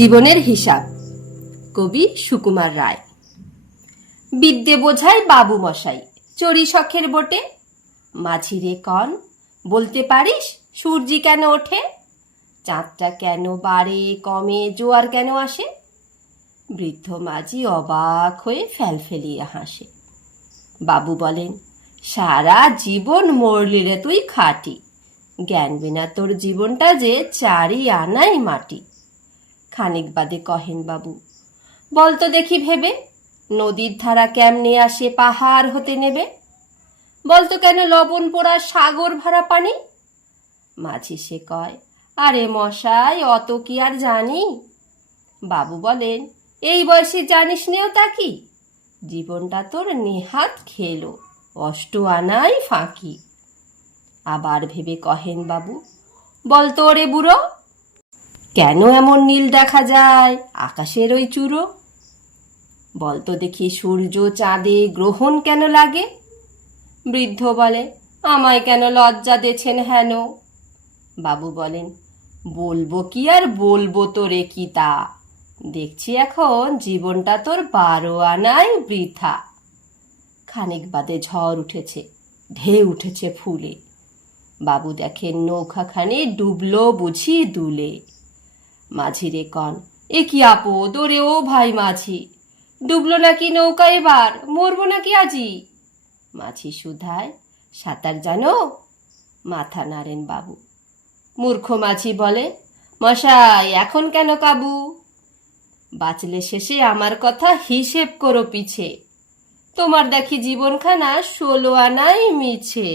জীবনের হিসাব। কবি সুকুমার রায়। বিদ্যে বোঝায় বাবু মশাই, চড়ি শখের বটে। মাঝিরে কন, বলতে পারিস সূর্যি কেন ওঠে? চাঁদটা কেন বাড়ে, কমে, জোয়ার কেন আসে? বৃদ্ধ মাঝি অবাক হয়ে ফেলফেলিয়ে হাসে। বাবু বলেন, সারা জীবন মরলি রে তুই খাটি। জ্ঞান বিনা তোর জীবনটা যে চারি আনাই মাটি। খানিক বাদে কহেন বাবু বলতো দেখি ভেবে, নদীর ধারা কেমনে আসে পাহাড় হতে নেবে? বলতো কেন লবণ পোড়া সাগর ভরা পানি? মাঝি সে কয়, আরে মশাই, অত কি আর জানি? বাবু বলেন, এই বয়সে জানিস নেও তা কি? জীবনটা তোর নেহাত খেলো, অষ্ট আনাই ফাঁকি। আবার ভেবে কহেন বাবু বলতো ওরে বুড়ো কেন এমন নীল দেখা যায়? আকাশের ওই চূড়ো? বলতো দেখি সূর্য চাঁদে গ্রহণ কেন লাগে? বৃদ্ধ বলে, আমায় কেন লজ্জা দেছেন হেন? বাবু বলেন, বলব কি আর বলব তোরে কি তা? দেখছি এখন জীবনটা তোর বারো আনাই বৃথা। খানিক বাদে ঝড় উঠেছে, ঢেউ উঠেছে ফুলে। বাবু দেখেন নৌকাখানে ডুবলো বুঝি দুলে। মাঝিরে কন, এ কি আপদ ওরে ও ভাই মাঝি? ডুবলো নাকি নৌকা এবার, মরবো নাকি আজি? মাঝি সুধায়, সাঁতার জানো? মাথা নাড়েন বাবু। মূর্খ মাঝি বলে, মশাই, এখন কেন কাবু? বাঁচলে শেষে আমার কথা হিসেব করো পিছে। তোমার দেখি জীবনখানা ষোলো আনাই মিছে।